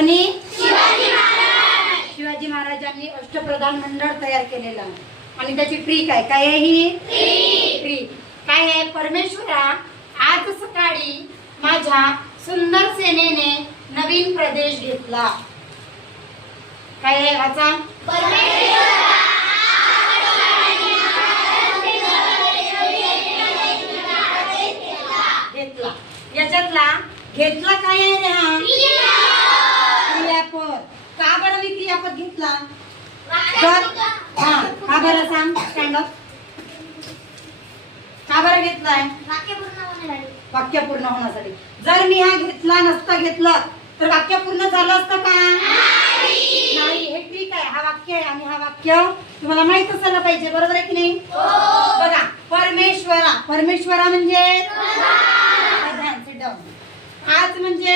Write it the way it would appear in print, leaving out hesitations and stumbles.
कोणी? शिवाजी महाराजांनी अष्टप्रधान मंडळ तयार केलेलं आणि त्याची ट्री काय काय आहे? ही ट्री काय आहे? परमेश्वरा, आज सकाळी माझ्या सुंदर सेनेने नवीन प्रदेश घेतला. काय आहे वाचा? घेतला. याच्यातला घेतला काय आहे रे? हा क्रियापद. का बरं मी क्रियापद घेतला? हा का बरं सांग? Stand up. का बरं घेतलाय? वाक्य पूर्ण होण्यासाठी. जर मी हा घेतला नसता घेतलं तर वाक्य पूर्ण झालं असतं का? नाही. हे ठीक आहे, हा वाक्य आहे आणि हा वाक्य तुम्हाला माहित असायला पाहिजे, बरोबर आहे की नाही? बघा, परमेश्वरा, परमेश्वरा म्हणजे प्रधान. Sit down. आज म्हणजे